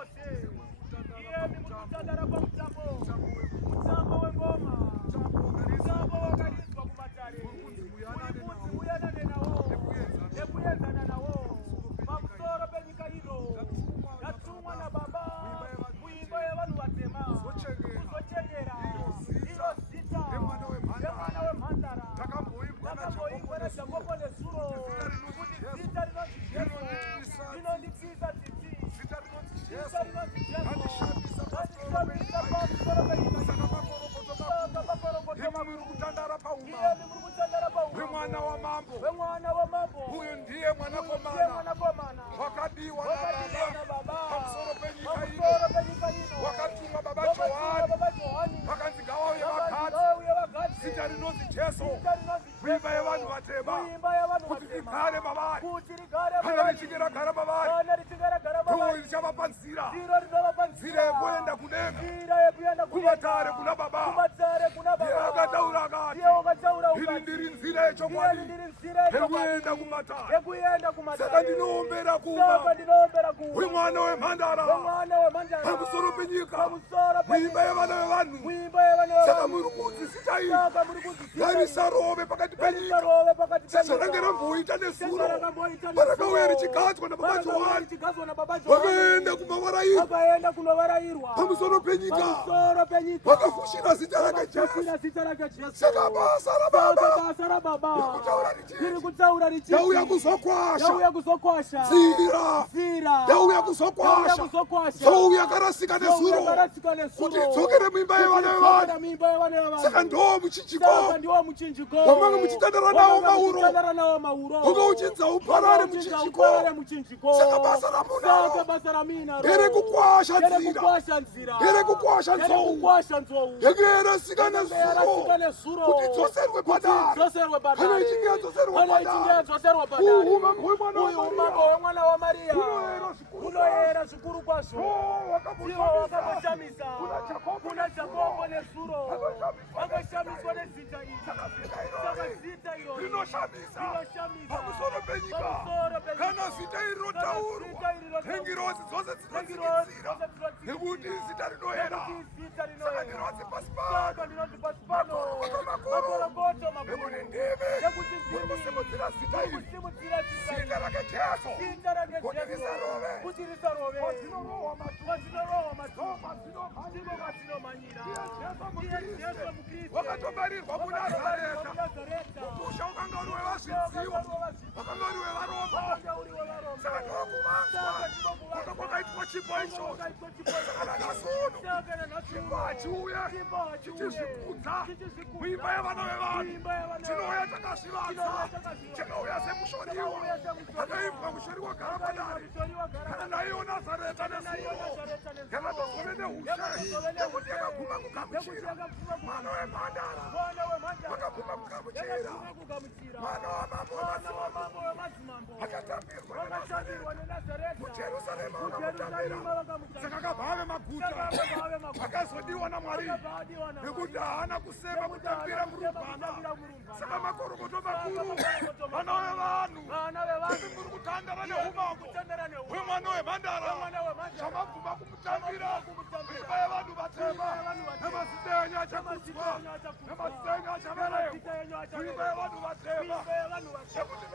wose. Iyeni muri kutandara kwa mutambo. Mutambo wengoma. Mutambo wakalizwa kumatare. Ulikunzi muyanane nawo. Nekuyenzana nawo. Pamusoro penyika ino. Yatumwa na Baba. Muimba yevanhu vatema. Kuzochengera. Iro zita. Remwana wemhandara. Takamboimbwa na Jakobo nesuro. Kuti zita rinonzi Jesu. Rinondipisa tsitsi. Zita rinonzi Jesu. Handishamisa pamusoro penyika. Muri kutandara paumba. Wemwana wa mambo. Huyu ndiye mwanakomana. Wakabiwa na Baba. Pamusoro penyika ino. Wakatuma Baba Johani. Wakanzi ngavauye vakadzi. Zita rinonzi Jesu. Kuimba yevanhu vatema. Kuti rigare mavari. Kana richigara mavari. Ndiro richavapa nzira. Nzira yekuenda kudenga. Kumatare kuna Baba. Akataura akati. Iri ndiri nzira yechokwadi. Yekuenda kumatare. Saka ndinoombera kuva. Wemwana wemhandara. Pamusoro penyika. Muimba yevana vevanhu. Saka muri kunzi zita iri. Ngarisarove pakati penyika. Secharange ramboita nesuro. Parakauya richigadzwa naBaba Johani. Vakaenda kunovarairwa. Pamusoro penyika. Vakafushira zita rake Jesu. Saka basa raBaba. Riri kutaura richichi. Yauya kuzokwasha. Zira. Yauya kuzokwasha. Yauya karasika nesuro. Kuti dzokere muimba yevana vevanhu. Saka ndo muchinjiko. Wamanga muchitandara nawo mauro. Unga uchinza uparare muchinjiko. Saka basa ramunaro. Ndere kukwasha nzira. Ndere kukwasha nzou. Yekerasika nesuro. Kuti dzoserwe padare. Kana ichinge yadzoserwa padare. Umambo wemwana wa Maria. Unoyera zvikuru kwazvo. Ivo wakamboshamisa. Kuna Jakobo nesuro. Vakashamiswa nezita iri. Saka zita iro rinoshamisa. Pamusoro penyika. Kana zita iri rotaurwa. Nengirozi dzose dzinotsikitsira. Nekuti zita rinoyera. Saka ndinonzi pasi pano. Makorokoto makuru. Ndime. Muri kusimudzira zita iri. Zita rake Jesu. Kuti risarove. Vazinorohwa matuma. Ndivo vazinomanyira. Ndiye Jesu Mukristu. Wakatobarirwa kuNazareta. Musha wakanga uri wevazvidziwa. Wakanga uri wevaroma. Saka ndokuvazwa. Kuto kwakaitwa chipo icho. Saka nanhasi chipo hachiuya. Chichizvikudza. Muimba yevana vevanhu. Tinouya takazvivanza. Tinouya semushoriwa. Akaimbwa mushori wagara padare. Kana naiwo Nazareta nesuro. Yakatozove neushe. Yekuti yakaguma kugamuchira. Mwana wemhandara. Wakaguma kugamuchira. Mwana wamambo wemadzimambo. Akatambirwa neNazareta. MuJerusarema vakamutambira. Saka kabva ave maguta. Akazodiwa naMwari. Nekuti haana kusema kutambira murumbwana. Saka makorokoto makuru. Vana vevanhu. Muri kutandara neumambo. Wemwana wemhandara. Chamabvuma kumutambira. Muimba yevanhu vatema. Nemazita enyu achakudzwa. Nemazita enyu achaverekwa. Muimba yevanhu vatema. Nekuti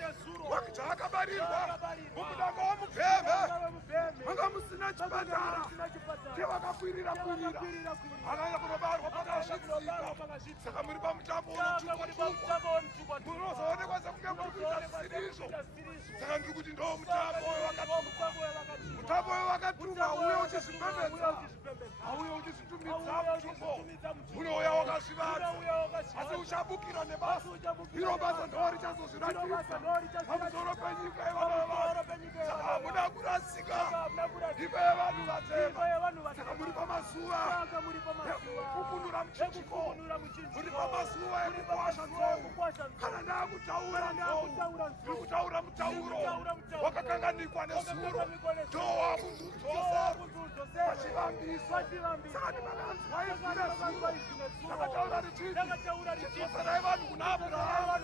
nesuro. Chaakabarirwa. Mumudango womubheme. Manga musina chipatara. Chevakakwirira. Akanga kunobarwa pakazvidzika. Saka muri pamutambo unotukwa. Munozoonekwa sekunge muri kuita zvisizvo. Saka ndiri kuti ndo mutambo wevakatumwa. Mutambo wevakatumwa uye uchizvipembedza. Auye uchizvitumidza mutumbo. Unouya wakazvivadza. Asi uchabukira nebasa. Iro basa ndo richazozviratidza. Pamusoro penyika yevana vevanhu. Saka hamuna kurasika. Imba yevanhu vatema. Saka muri pamazuva ekupunura muchinjiko. Muri pamazuva ekukwasha nzou. Kana ndakutaura nzou. Ndiri kutaura mutauro wakakanganikwa nezuro. Ndo wakuzudzosa pachivambiso. Saka ndimakanzwa izvi nezuro. Ndakataura richiti chidzoserai vanhu kuna Abhurahama.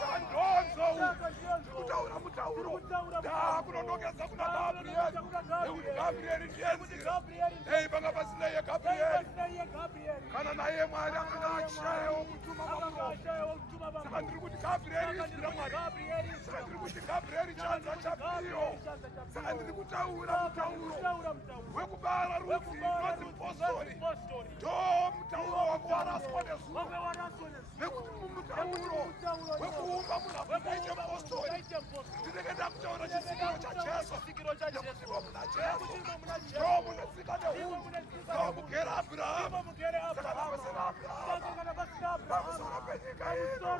Saka ndonzou. Ndiri kutaura mutauro. Ndakunonokeza kuna Gabriel. Gabrieli ndiye nzira. Ei banga pasina ye Gabrieli. Kana naye Mwari akangaachayo kutuma mambo. Saka ndiri kuti Gabrieli nzira Mwari. Saka ndiri kuti Gabrieli chanza chapiro. Saka ndiri kutaura mutauro wekubara rudzi noti mupostori. Ndo mutauro wako waraswa nezuva. Nekuti mumutauro wekuumba munhu akuita mupostori. Ndinenge ndakutaura chisikiro chaJesu. Nekuti muna Jesu ndo munotsika neunhu. Ndo mugere Abhurahama. Saka namusina Abhurahama pamusoro penyika ino.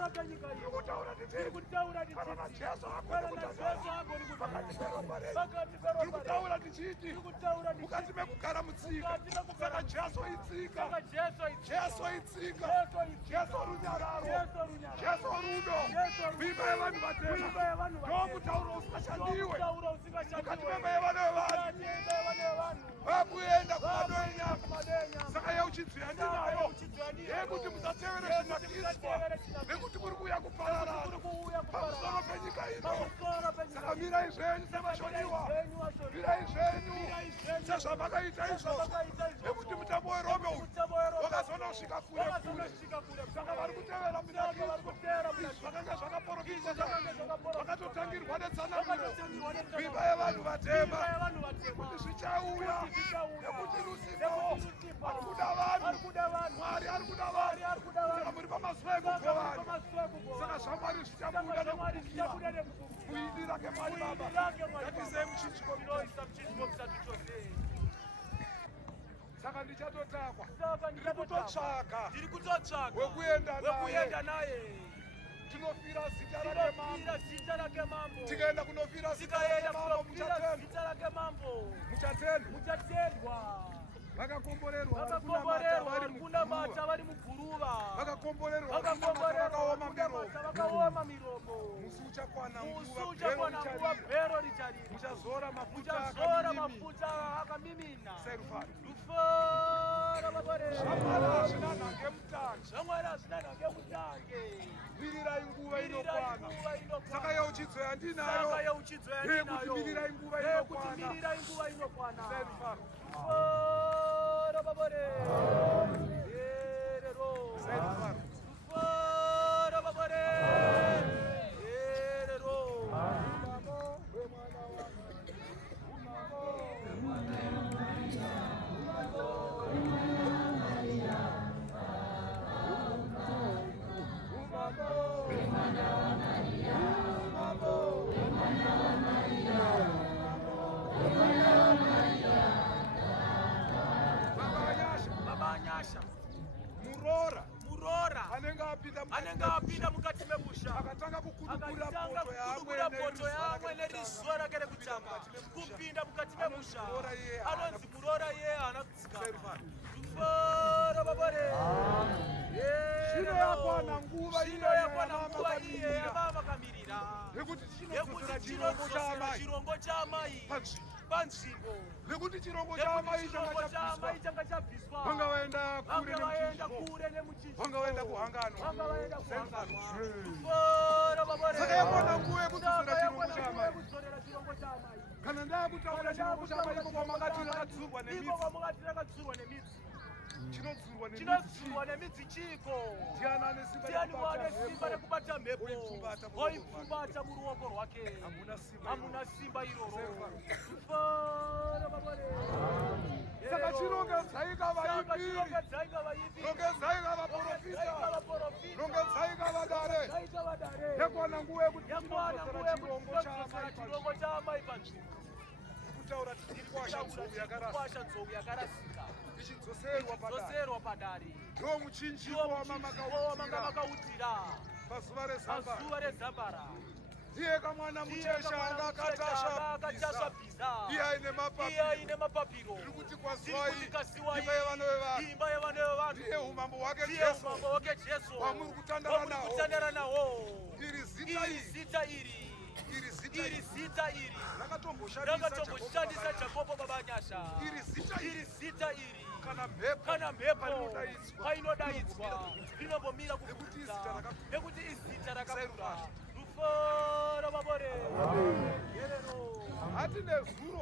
Ndikutaura ndichiti kana naJesu agoni pakati peromba renyu. Ndikutaura ndichiti mukati mekugara mutsika. Saka Jesu itsika. Jesu itsika. Jesu runyararo. Jesu rudo. Mimba yevanhu vatema. Ndo mutauro usingachandiwe. Mukati memba yevanhu vevanhu. Vakuenda kumado enyama. Saka yeuchidziya ndinayo. Yekuti musatevere zvinotyiswa. Nekuti muri kuuya kupararana pamusoro penyika ino. Saka mirai zvenyu semashoniwa. Mirai zvenyu sezvamakaita izvozvo. Nekuti mutambo weRome uyu wakazonosvika kure kure. Saka vari kutevera muna Kristu. Zvakanga zvakaprofitwa vakatotangirwa netsananguro. Mimba yevanhu vatema kuti zvichauya. Nekuti Rusifero ari kuda vanhu. Mwari ari kuda vanhu. Saka muri pamazuva ekubva vanhu. Saka zvaMwari zvichabuda nekukukira. Kuidira keMwari Baba. Ngatizei muchinjiko saka ndichatotakwa. Ndiri kutotsvaka wekuenda naye. Tinofira zita rake mambo. Tikaenda kunofira zita rake mambo. Muchatendwa. Vakakomborerwa kunamata vari muguruva. Vakakomborerwa vakaoma miromo. Musi uchakwana nguva bhero richarira. Muchazora mafuta akamimina. Rufaro babore. Zvamwari hazvina nhange mutange. Mirirai nguva inokwana. Saka yeuchidzo yandinayo yekuti mirirai nguva inokwana. Rufaro babore. Rufaro babore. Murora anenge apinda mukati memusha akatanga kukudukura poto yamwene rizuva rake rekutanga kupinda mukati memusha anonzi murora iye haana kutsika. Rufaro babore. Zvino yakwana nguva iye yavavakamirira yekuti chinodzosera chirongo chaamai panzvimbo. Nekuti chirongo chaamai changa chabviswa. Vanga vaenda kure nemuchinjiko. Vanga vaenda kuhangano. Saka yakwana nguva yekudzosera chirongo chaamai. Kana ndakutaura chirongo chaamai ipo kwamakati rakadzurwa nemidzi. Chinodzurwa nemidzi chiko. Ndiani wane simba rekubata mhepo oipfumbata muruoko rwake. Hamuna simba iroro. Rufaro babore. Saka chirongedzaika vaimbi. Rongedzaika vaprofita. Rongedzaika vadare. Yakwana nguva yekuti chinodzosera chirongo chaamai panzvimbo. Kutaura tichikwasha nzou yakarasika. Tichidzoserwa padare. Ndo muchinjiko wamanga makautira pazuva rezambara. Ndiye kamwana muchesha anga akatasva bhiza. Iye aine mapapiro. Ndiri kuti kwaziwai imba yevanhu vevanhu. Ndiye umambo wake Jesu wamuri kutandara nawo. Iri zita iri rakatomboshandisa Jakobo babanyasha. Iri zita iri kana mhepo painodaidzwa rinombomira kufuta nekuti izita rakakura. Rufaro babore.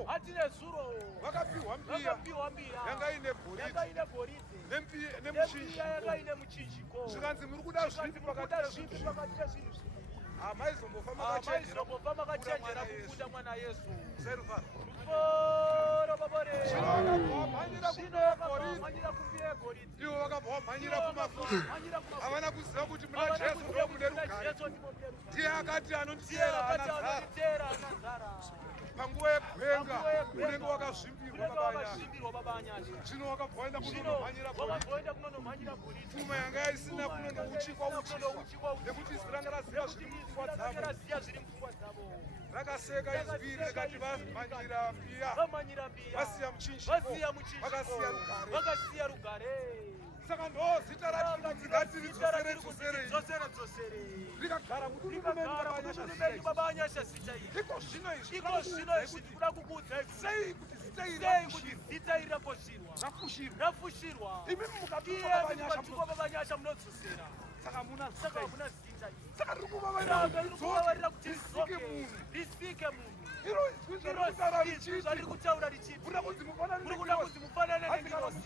hati nezuro vakapiwa mbiya yanga ine goridhe nemuchinjiko yanga ine muchinjiko zvikanzi muri kuda zvipi pakati pezvinhu hamaizombofa makachenjera kukunda mwana Yesu serufara ruforo babore zvino vakabva manyira kumbiya goridhe ivo vakabva vamhanyira kumafuta havana kuziva kuti muna Jesu ndo mune rugare ndiye akati anonditeera anazara panguva yegwenga unenge wakazvimbirwa baba anyasha zvino wakabva waenda kunonomhanyira goridhe pfuma yanga isina kunonouchikwa nekuti zvi ranga raziva zviri mupfungwa dzavo rakaseka izwi rikati vamhanyira mbiya vasiya muchinjiko vakasiya rugare saka ndo zita ratiridzosere rikagara mudurumenyu baba anyasha zita iri iko zvino izvi kuda kukuudza sei kuti zita iri zita iri rafushirwa imi mukatuka baba anyasha munodzosera saka muna zita iri saka riri kuvavarira kuti risike munhu iro izvi zvariri kutaura richiti kuda kuti mufanane nengirosi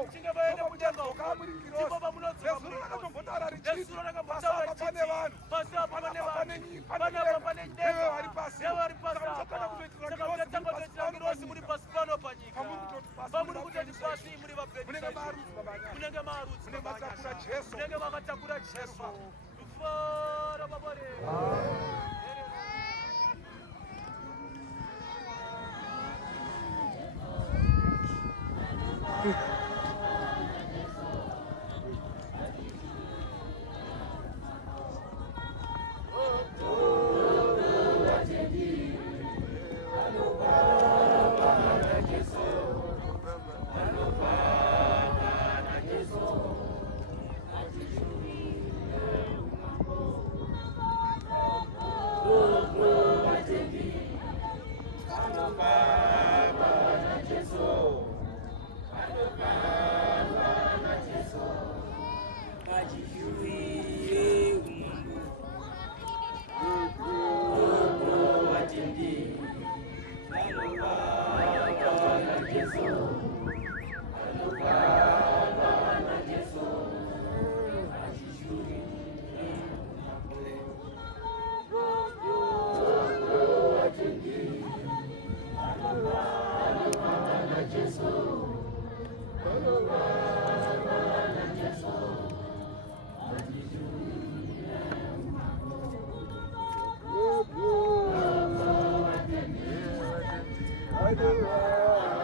muchinge vaenda kudenga ndipo pamunodzoka nezuro rakambotaura richiti pasi apa pane denga nevari pasi saka muchatanga kutoitira ngirosi muri pasi pano panyika pamuri kutoti pasi muri vamunenge marudzi munenge makatakura Jesu rufaro babore I do.